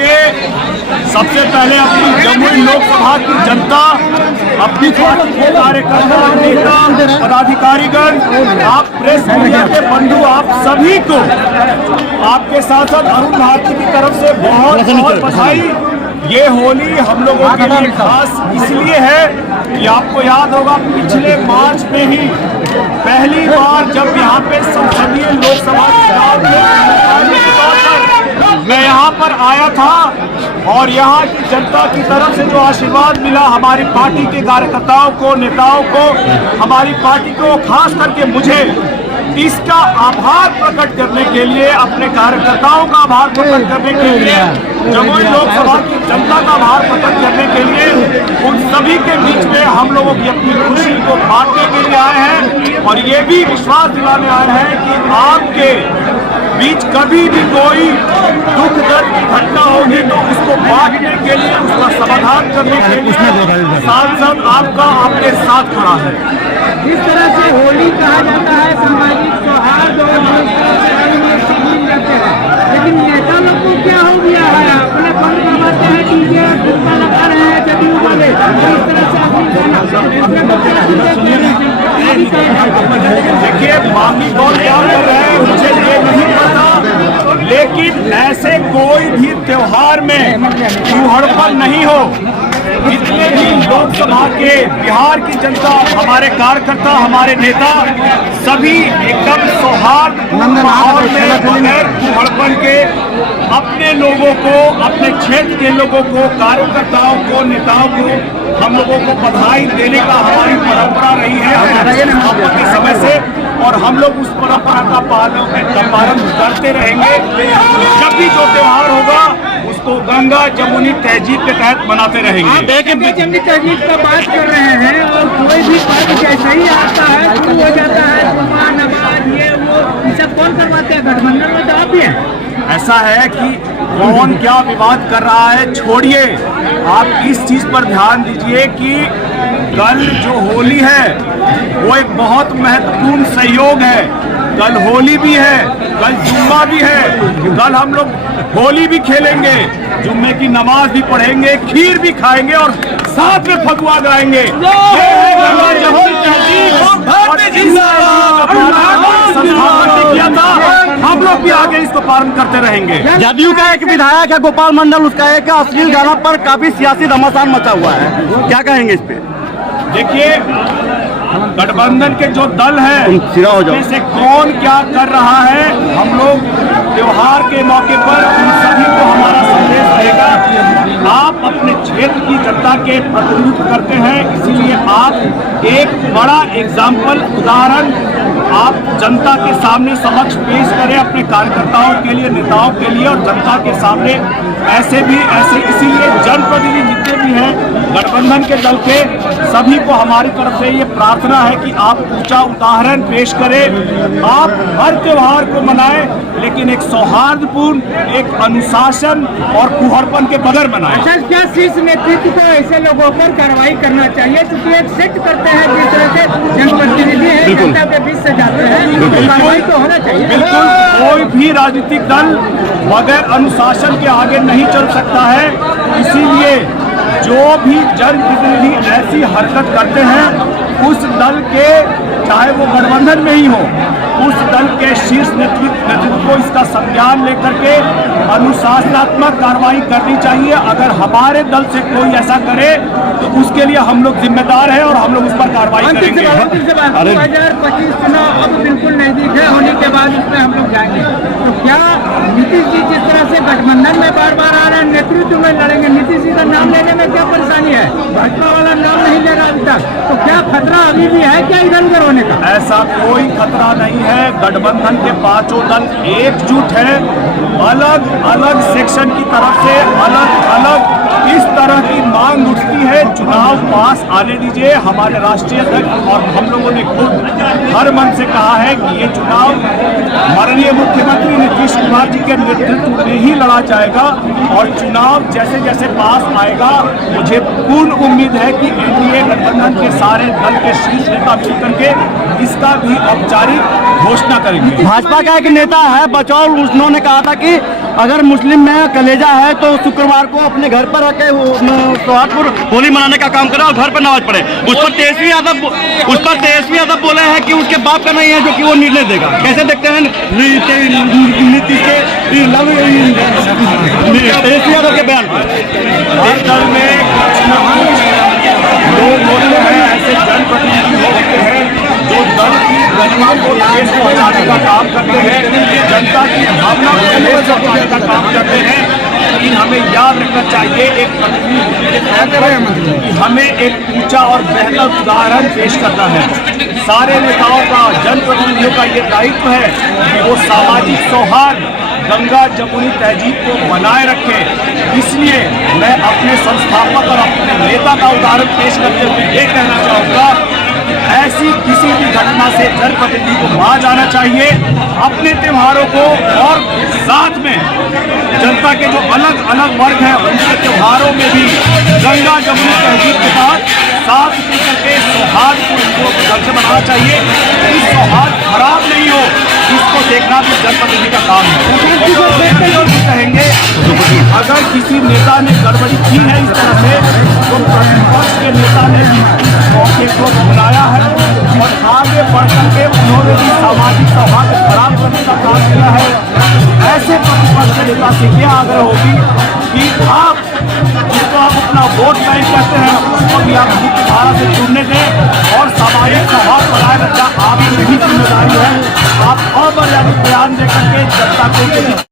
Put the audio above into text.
के सबसे पहले अपनी जमुई लोकसभा की जनता, अपनी पार्टी के कार्यकर्ता, नेता, पदाधिकारीगण, आप प्रेस मीडिया के बंधु, आप सभी को आपके सांसद अरुण भारती की तरफ से बहुत बहुत बधाई। ये होली हम लोगों के लिए खास इसलिए है कि आपको याद होगा पिछले मार्च में ही पहली बार जब यहाँ पे संसदीय लोकसभा चुनाव मैं यहाँ पर आया था और यहाँ की जनता की तरफ से जो आशीर्वाद मिला हमारी पार्टी के कार्यकर्ताओं को, नेताओं को, हमारी पार्टी को, खास करके मुझे, इसका आभार प्रकट करने के लिए, अपने कार्यकर्ताओं का आभार प्रकट करने के लिए, जमुई लोकसभा की जनता का आभार प्रकट करने के लिए, उन सभी के बीच में हम लोगों की अपनी खुशी को बांटने के लिए आए हैं और ये भी विश्वास दिलाने आए हैं कि आपके बीच कभी भी कोई दुख दर्द की घटना होगी तो उसको बांटने के लिए, उसका समाधान करने के लिए सांसद आपका आपके साथ खड़ा है। जिस तरह से होली कहा जाता है सामाजिक सौहार्द और मिल जाते हैं, लेकिन नेता लोग को क्या हो गया है, अपने बंद करवाते हैं, डीजे धूमधाम लगा रहे हैं जदयू वाले, इस तरह से देखिए बाकी कौन क्या कर रहे हैं मुझे ये नहीं पता, लेकिन ऐसे कोई भी त्योहार में चूहड़पन नहीं हो। जितने भी लोकसभा के बिहार की जनता, हमारे कार्यकर्ता, हमारे नेता सभी एकदम सौहार्द माहौल में बगैर चूहड़पन के अपने लोगों को, अपने क्षेत्र के लोगों को, कार्यकर्ताओं को, नेताओं को, हम लोगों को बधाई देने का हमारी परंपरा रही है हमारे स्थापना के समय से और हम लोग उस परंपरा का पालन करते रहेंगे। जब भी जो त्योहार होगा उसको गंगा जमुनी तहजीब के तहत मनाते रहेंगे। जमुनी तहजीब का बात कर रहे हैं और कोई भी पर्व जैसे ही आता है शुरू हो जाता है, नमाज ये वो, सब कौन करवाते हैं? गठबंधन में तो आप ही हैं। ऐसा है कि कौन क्या विवाद कर रहा है छोड़िए, आप इस चीज पर ध्यान दीजिए कि कल जो होली है वो एक बहुत महत्वपूर्ण सहयोग है। कल होली भी है, कल जुम्मा भी है, कल हम लोग होली भी खेलेंगे, जुम्मे की नमाज भी पढ़ेंगे, खीर भी खाएंगे और साथ में फगुआ गाएंगे। किया था, हम लोग भी आगे इसको पालन करते रहेंगे। जदयू का एक विधायक है गोपाल मंडल, उसका एक अश्लील गाना पर काफी सियासी घमासान मचा हुआ है, क्या कहेंगे इस पे? देखिए गठबंधन के जो दल है उनमें से कौन क्या कर रहा है, हम लोग त्योहार के मौके पर उन सभी को हमारा संदेश रहेगा। आप अपने क्षेत्र की जनता के प्रतिनिधित्व करते हैं, इसीलिए आप एक बड़ा एग्जाम्पल, उदाहरण आप जनता के सामने समक्ष पेश करें, अपने कार्यकर्ताओं के लिए, नेताओं के लिए और जनता के सामने ऐसे इसीलिए जनप्रतिनिधि जितने भी हैं गठबंधन के दल के सभी को हमारी तरफ से ये प्रार्थना है कि आप ऊंचा उदाहरण पेश करें। आप हर त्योहार को मनाएं लेकिन एक सौहार्दपूर्ण, एक अनुशासन और कुहड़पन के बगैर मनाएं। अच्छा, क्या शीर्ष नेतृत्व को ऐसे लोगों पर कार्रवाई करना चाहिए क्योंकि एक सेट करते हैं जिस तरह से जनप्रतिनिधि है, जनता के बीच से जाते हैं, कार्रवाई तो होना चाहिए। बिल्कुल, कोई भी राजनीतिक दल बगैर अनुशासन के आगे नहीं चल सकता है, इसीलिए जो भी जनप्रतिनिधि ऐसी हरकत करते हैं उस दल के, चाहे वो गठबंधन में ही हो, उस दल के शीर्ष नेतृत्व को इसका संज्ञान लेकर के अनुशासनात्मक कार्रवाई करनी चाहिए। अगर हमारे दल से कोई ऐसा करे तो उसके लिए हम लोग जिम्मेदार हैं और हम लोग उस पर कार्रवाई करेंगे। 2025 चुनाव अब बिल्कुल नजदीक है, होने के बाद इसमें हम लोग जाएंगे, तो क्या नीतीश जी जिस तरह से गठबंधन में बार बार आ रहे हैं, नेतृत्व में लड़ेंगे, नीतीश जी का नाम लेने में क्या परेशानी है? भाजपा वाला नाम नहीं ले रहा अभी तक, तो क्या खतरा अभी भी है क्या इधर उधर होने का? ऐसा कोई खतरा नहीं है। गठबंधन के पांचों दल एकजुट है, अलग अलग सेक्शन की तरफ से अलग अलग इस तरह की मांग उठती है, चुनाव पास आने दीजिए। हमारे राष्ट्रीय अध्यक्ष और हम लोगों ने खुद हर मन से कहा है कि ये चुनाव माननीय मुख्यमंत्री नीतीश कुमार जी के नेतृत्व में ही लड़ा जाएगा और चुनाव जैसे जैसे पास आएगा मुझे पूर्ण उम्मीद है कि एनडीए गठबंधन के सारे दल के शीर्ष नेता मिलकर के इसका भी औपचारिक घोषणा करेंगे। भाजपा का एक नेता है बचौल, उन्होंने कहा था कि अगर मुस्लिम में कलेजा है तो शुक्रवार को अपने घर पर आके सोहागपुर होली मनाने का काम करे और घर पर नमाज पढ़े। उस पर तेजस्वी यादव बोले हैं कि उसके बाप का नहीं है जो कि वो निर्णय देगा। कैसे देखते हैं नीतीश के तेजस्वी यादव के बयान पर? हर दल में लोग होते हैं, ऐसे जनप्रतिनिधि होते हैं जो दल की गरिमा को ठेस पहुंचाने का काम करते हैं, जनता की भावना को ठेस पहुंचाने का काम करते हैं। लेकिन हमें याद रखना चाहिए एक प्रतिनिधि के तौर पर कि हमें एक ऊंचा और बेहतर उदाहरण पेश करना है। सारे नेताओं का, जनप्रतिनिधियों का ये दायित्व है कि वो सामाजिक सौहार्द, गंगा जमुनी तहजीब को बनाए रखें। इसलिए मैं अपने संस्थापक और अपने नेता का उदाहरण पेश करते हुए ये कहना चाहूँगा, ऐसी किसी भी घटना से जनप्रतिनिधि को बाहर जाना चाहिए। अपने त्योहारों को और साथ में जनता के जो अलग अलग वर्ग हैं उनके त्योहारों में भी गंगा जमुनी तहजीब के तहत साथ मिलकर के सौहार्दपूर्ण ढंग से मनाना चाहिए। इस सौहार्द खराब नहीं हो, इसको देखना भी जनप्रतिनिधि का काम है। कहेंगे अगर किसी नेता ने गड़बड़ी की है इस तरह से, तो प्रतिपक्ष के नेता ने मौके को बुलाया है और आगे बढ़ करके उन्होंने भी सामाजिक सौहार्द खराब करने का काम किया है। ऐसे प्रतिपक्ष के नेता से यह आग्रह होगी कि आप जिसको आप अपना वोट बैंक करते हैं उसको भी आप मुख्य धारा से चुनने दें और सामाजिक सौहार्द बनाए रखना आपकी भी जिम्मेदारी है। आप अमर्यादित बयान देकर के जनता को